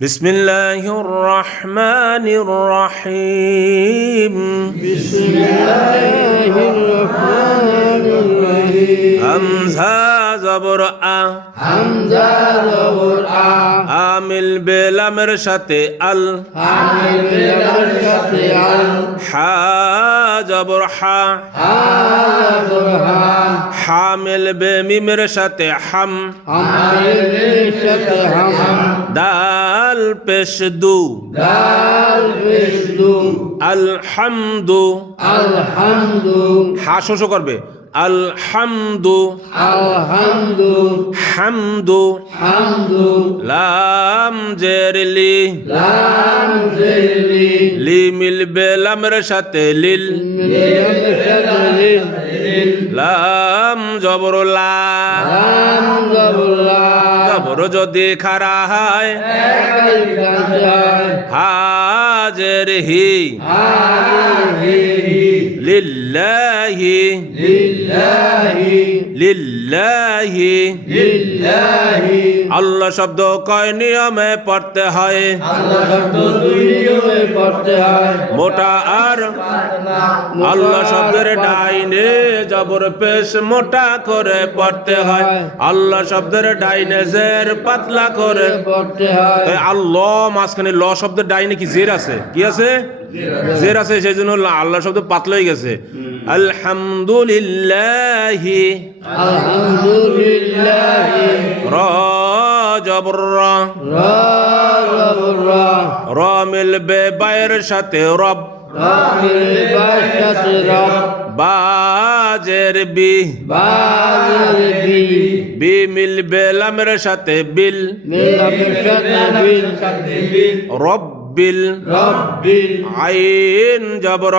بسم الله الرحمن الرحيم. بسم الله الرحمن الرحيم. همزة زبر أ همزة زبر أ عامل بلا مرشد أل. عامل بلا مرشد أل. حا زبر حا حا زبر حا حامل بميم رشتي حم. حامل بميم দাল পেশ দু। দাল বিষ্ণু আলহামদু। আলহামদু। হা শোষ করবে। আলহামদু। আলহামদু। হামদু। হামদু। লাম জেরলি। লাম জিলি লি মিলবে লামের সাথে লিল। লাম জবর লা লাম যদি খারা হয় হাজের হি লিল্লাহি লিল্লাহি লিল্লাহি লিল্লাহি আল্লাহ শব্দ কয় নিয়মে পড়তে হয় আল্লাহ শব্দ দুই নিয়মে পড়তে হয়। মোটা আর আল্লাহ শব্দের ডাইনে জবর পেশ মোটা করে পড়তে হয়। আল্লাহ শব্দের ডাইনে জের পাতলা করে পড়তে হয়। আল্লাহ মাঝখানে ল শব্দের ডাইনে কি জের আছে? কি আছে? জের আছে। সেই জন্য আল্লাহ শব্দ পাতলা হয়ে গেছে। আলহামদুলিল্লাহি আলহামদুলিল্লাহি র জবর র। রা জবর রা র মিলবে বায়ের সাথে রব। বাজের বি। বাজির বি। বি মিলবে লামের সাথে বিল। সাথে বিল। আইন জবর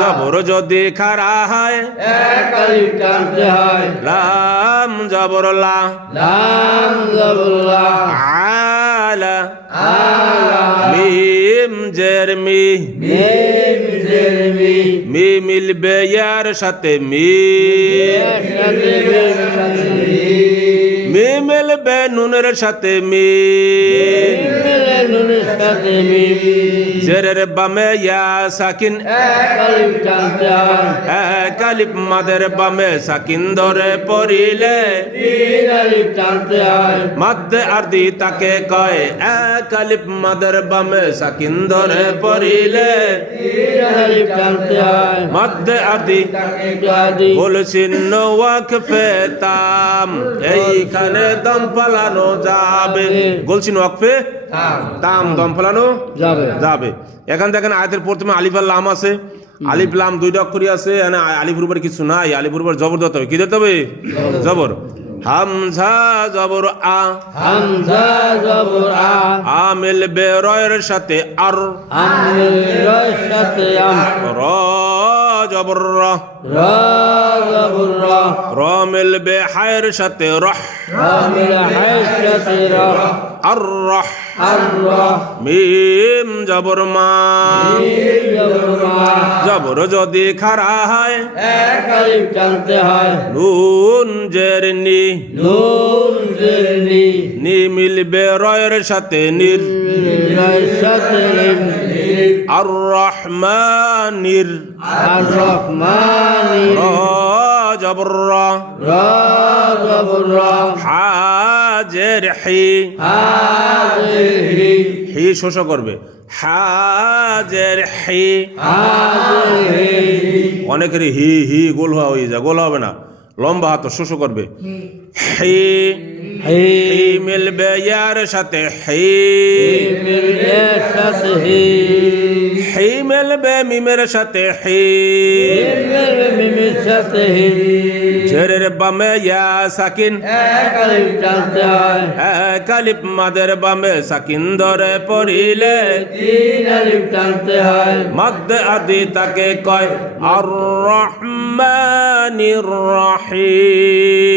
জবর যদি খারা হয় লাম জবর লাম জবর আলা। আলা। মিম মি। মি মিলবে ইয়ার সাথে মি। মিলবে নুনের সাথে বামে সাকিন মাদের বামে সাকিন ধরে পড়িলে। তাকে কয় কালিপ মাদের বামে সাকিন ধরে পড়িলে। মাদ্দে আরদি ইত্যাদি বলছিন্ন ওয়াকফে এইখানে দম পালানো যাবে। বলছিন ওয়াকফে তাম দম। পালানো যাবে। যাবে। এখান দেখেন আয়াতের প্রথমে আলিফ আর লাম আছে। আলিফ লাম দুইটা অক্ষরই আছে আলিফুর উপরে কিছু নাই। আলিফুর উপর জবর দিতে হবে। কি দিতে হবে? জবর। হামজা জবর আ। হামজা জবর আ। আমিল বে রয়ের সাথে আর। আমিল রয় সাথে আম র জবর র র জবর র র মিলবে হায়ের সাথে রহ আমিল হায় সাথে র আর রহ মিম জবর মা জবর যদি খারা হয় এক আলিফ টানতে হয় নুন জের নি নুন নি মিলবে রয়ের সাথে নির সাথে আর রহমানির আর রহমানি র জবর র জবর র হাজের হি হি শোষ করবে। হাজের হি অনেকের হি হি গোল হওয়া হয়ে যায় গোল হবে না। লম্বা হাত শোষ করবে। হি। হি মিলবে ইয়ার সাথে হি। মিলবে সাথে হি। হি মিলবে মিমের সাথে হি। মিলবে মিমের সাথে হি। ঝেরের বামে ইয়া সাকিন। এক আলিফ টানতে হয়। কালিপ মাদের বামে সাকিন ধরে পড়িলে। তিন টানতে হয়। আদি তাকে কয় আর রহমানির রহিম।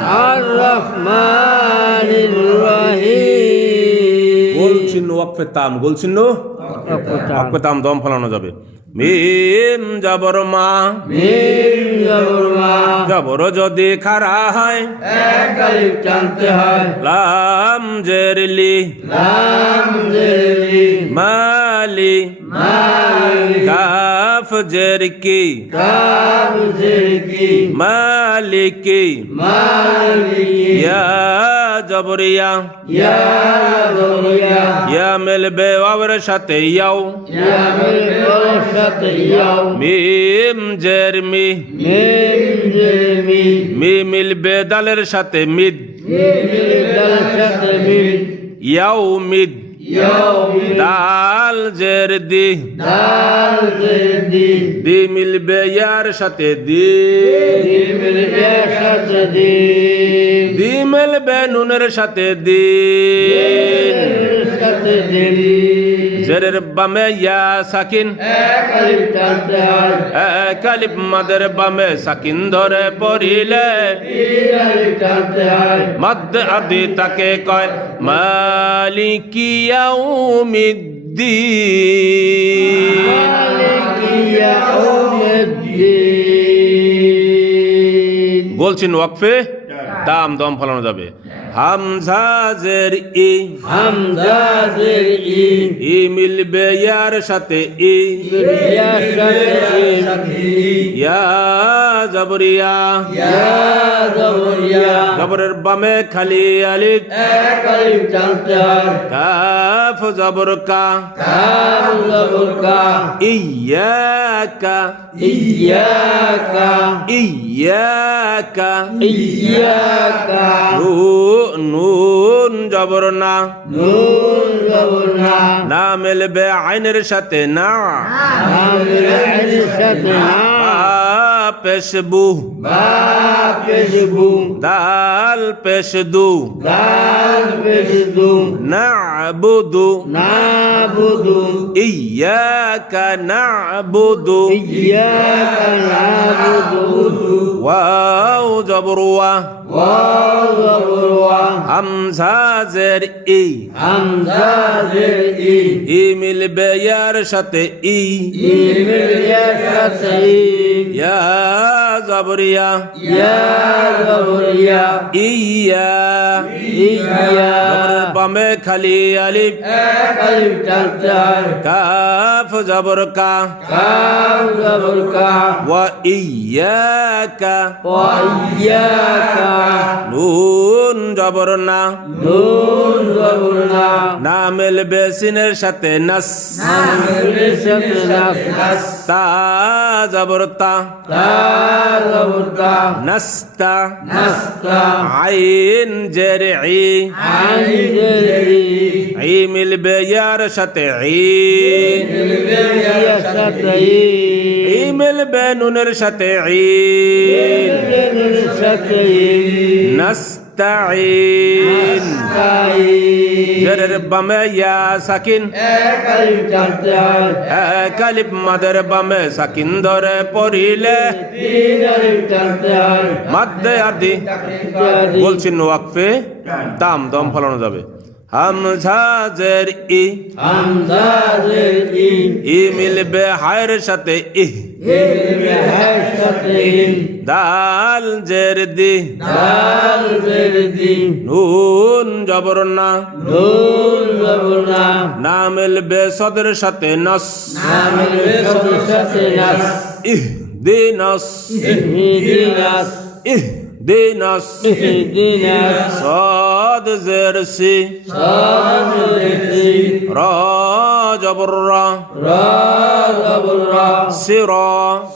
আর রহমানির রহিম গোল চিহ্ন ওয়াকফে তাম গোল চিহ্ন ওয়াকফে তাম। দম ফলানো যাবে। মিম জবর মা। মিম জবর মা। জবর যদি খারা হয় এক আলিফ টানতে হয়। লাম জেরলি। লাম মালি কাফ জের কি কাব জেরি ইয়া জবরিয়া ইয়া জবরিয়া ইয়া মিলবে ওয়াবের সাথে ইয়াও ইয়া মিল কর সাথে ইয়াও মিম জের মি মিম জেমি মি মিলবে দালের সাথে মিদ মিল কর সাথে মিল ইয়াও মিদ ইয়াও মিল দাল জের দি দাল দি মিলবে ইয়ার সাথে দি। মিলবে কর সাথে দি। দি মিলবে নুনের সাথে দি। সাথে দিলি জেরের বামে ইয়া সাকিন। এক আলিফ টানতে হয় কালিপ মাদের বামে সাকিন ধরে পড়িলে। তিন আলিফ টানতে হয়। মধ্য আদি তাকে কয় মালিকিয়াউমিদ্দিন বলছেন ওয়াকফে? দাম দম ফলানো যাবে। হামজা জের ই। ই মিলবে ইয়ার সাথে ই। ইয়ার সাথে ইয়া জবরিয়া। জবরের বামে খালি আলিফ। এক আলিফ টান কাফ জবর কা। ইয়াকা। ইয়াকা। নু- নুন জবর না। না মিলবে আইনের সাথে না। বা পেশবু দাল পেশদু নাবুদু নাবুদু ইয়াকা নাবুদু ইyyaka na'budu ওয়াও জবর ওয়া wa zabwa হামজা জের ই। হামজাজের ই। ই। মিলবে ইয়ার সাথে ই। imil yasati ইয়া জবরিয়া। ইয়া জবরের বামে খালি আলিফ। এক কাফ জবর কা। ওয়া ইয়াকা। নুন জবর না। না। মিলবে সিনের সাথে নাস। সাথে নাস। তা জবর তা। তা জাবরতা নাস্তা নাস্তা আইন জের ই আইজরি ই মিলবে ইয়ার সাথে ই ইয়াসাতাই ই মিলবে নুনের সাথে ই সাতাই নাস্তাইন ইয়া সাকিন। এক আলিফ টানতে হয় কালিপ মাদের বামে সাকিন পড়িলে। মাদ্দে আদি ইত্যাদি বলছি ওয়াকফে দাম দম ফলানো যাবে। হামজা জের ই। হামজা জের ই। ই মিলবে হায়ের সাথে ইহ ইলমে হাসাতে দাল জের দি দাল জের দি নুন জবর না দুল জাবরনা। না মিলবে সদের সাথে নস। আমিল বেসর সাথে নাস। ইহ দি নস। ইহদিনাস ইহ দি নস। ইহদিনাস সদ জের সি সাদরিসি র জবর রা রা জাবররা। সির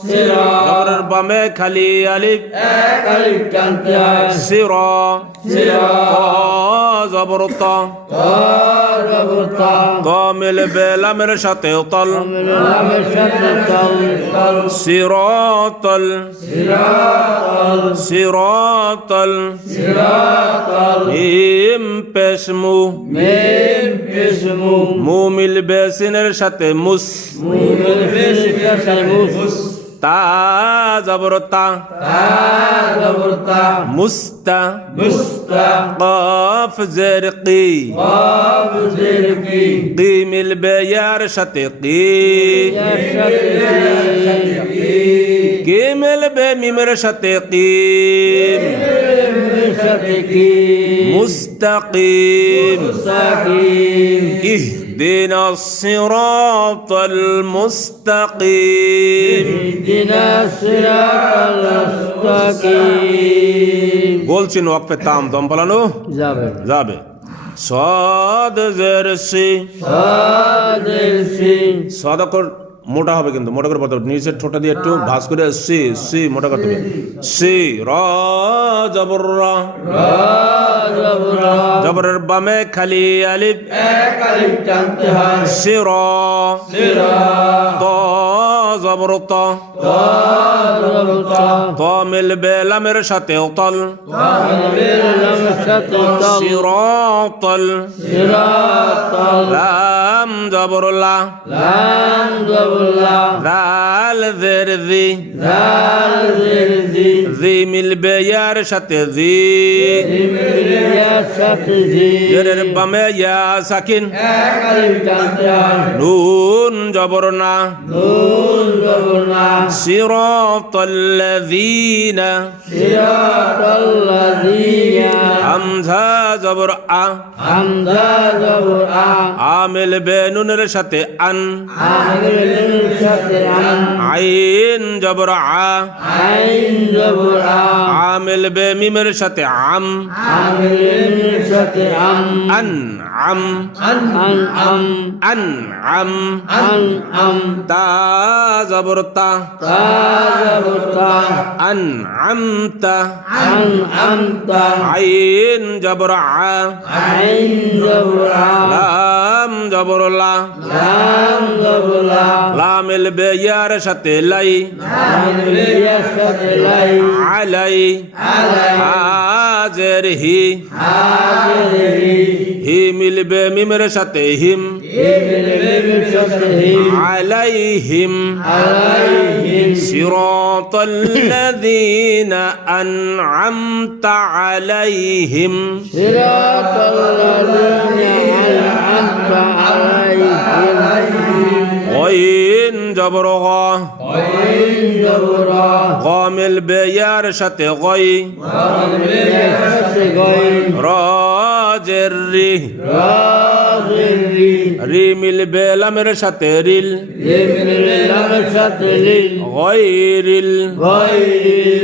সিরা। জবরের বামে খালি আলিফ। এক আলিফ টানতে হয়। সির। সিরা। ত জবর ত তা জাবরতা ত মিলবে লামের সাথে তল লামের সাথে তাল তাল সিরাতল সিরাতাল সিরাতাল মিম পেশমু মেম ইসমু মু। মিলবে সিনের সাথে মুস। মুমিল বেসর সাথে মুস। তা জবর তা তা জবর তা মুস্তা মুস্তা কফ জের কি কফ জের কি কি মিলবে ইয়ার সাথে কি কি মিলবে মিমের সাথে কি সাথে কি মুস্তাকিম মুস্তাকিম اهدنا الصراط المستقيم اهدنا الصراط المستقيم বলছেন ওয়াকফে তাম দম বলানো যাবে যাবে সদ জের সি সাদের সিং সদ অক্ষর মোটা হবে কিন্তু, মোটা করে পড়তে হবে। নিচের ঠোঁটা দিয়ে একটু ভাঁজ করে, সি সি, মোটা করতে হবে। সি, র, জবর, র। জবরের বামে খালি আলিফ। সি, র। ত, জবর, ত। ত মিলবে লামের সাথে তল। সিরাতল সিরাতাল লাম, জবর, লা। লাম জবলা দাল জের জি জাল জিরজি। জি মিলবে ইয়ার সাথে জি। জিমিরিয়া সাথে জি। জেরের বামে ইয়া সাকিন। এক আলিফ টানতে নুন জবর না। নুন সিরাতাল লাযিনা সিরাতাল লাযিনা হামজা জবর আ। হামজা আমিল বে নুনের সাথে আন। আইন জবর। আ আমিল বে মিমের সাথে আম। আন আম। আন আম। তা জবর তা আন আমতা। আইন জবর। আ আইন জবর। আ লাম জবরলা। লাম জবরলা। লামিল বেয়ার সাথে লাই। আমিরের সাথে লাই। আলাই। আলাই। হাজের হি আজরি হি মিলবে মিমের সাথে হিম ইবনের সাথে হিম আলাইহিম আলাইহিম صراط الذين أنعمت عليهم صراط الذين أنعمت عليهم غين جبر غا গমিল বেয়ার সাথে গই। রি রি। মিলবে লামের সাথে রিল। রিল।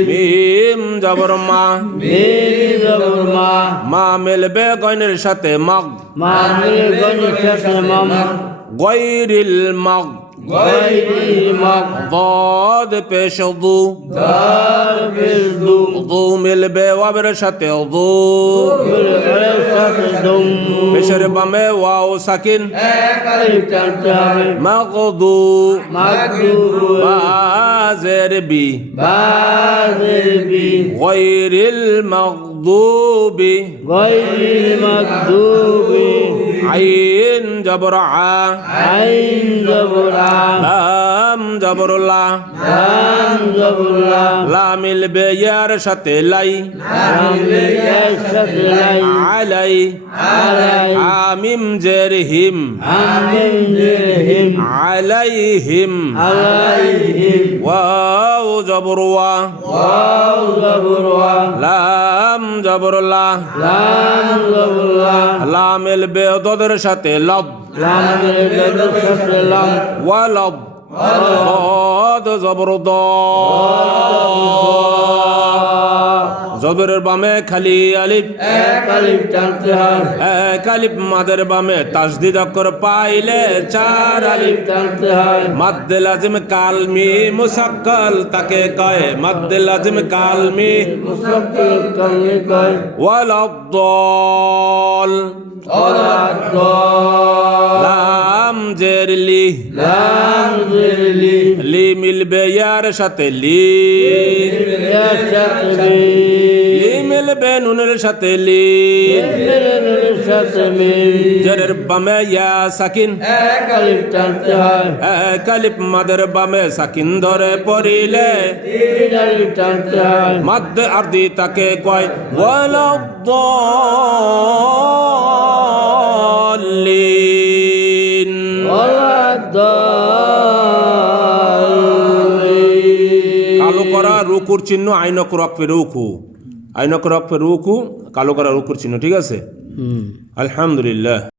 মিম জবর মা। মা মিলবে গয়নের সাথে মগ। মা গনের সাথে মগ। গৈরিল মগ। غير المغضوض پیش ضو دار پیش ضو ضو مل بے وبر شت ضو پیشر بمے واو سکن مغضو بازر بی غير المغضوب غير المغضوب আইন জবর। আইন জবর। লাম জবরুল্লা লাম জবরুল্লা লামিল বেয়ার সাথে লাই। লামিল বেয়ার সাথে লাই। আলাই। আলাই। আমিম জেরহিম আমিম জেরহিম আলাইহিম ওয়া وا واو جبرا لام جبر لا لام جبرا لام البيض সাথে লব لام يشهد لم ওয়ালব ضاد জবর দ জবরের বামে খালি আলিফ। এক আলিফ টানতে হয়। এক আলিফ মাদের বামে তাসদিদ অক্ষর পাইলে চার আলিফ। টানতে হয়। মাদ্দে লাজিম কালমি মুসাক্কাল তাকে কয়। মাদ্দে লাজিম কালমি মুসাক্কিল কালমি কয়। ওয়ালাদ অরাদ লাম জেরলি লাম জিরলি লি। মিলবে ইয়ার সাথে লি। ইয়াশাতলি লি। মিলবে নুনের সাথে লি। জেরের বামে ইয়া সাকিন। এক আলিফ টানতে হয়। এক আলিফ মাদের বামে সাকিন ধরে পড়িলে। তিন আলিফ টানতে হয়। মাদ্দে আরদি তাকে কয় ওলা রুকুর চিহ্ন আইনক রকফে রুকু। আইনক রকফে রুকু কালো করা রুকুর চিহ্ন ঠিক আছে? হুম। আলহামদুলিল্লাহ।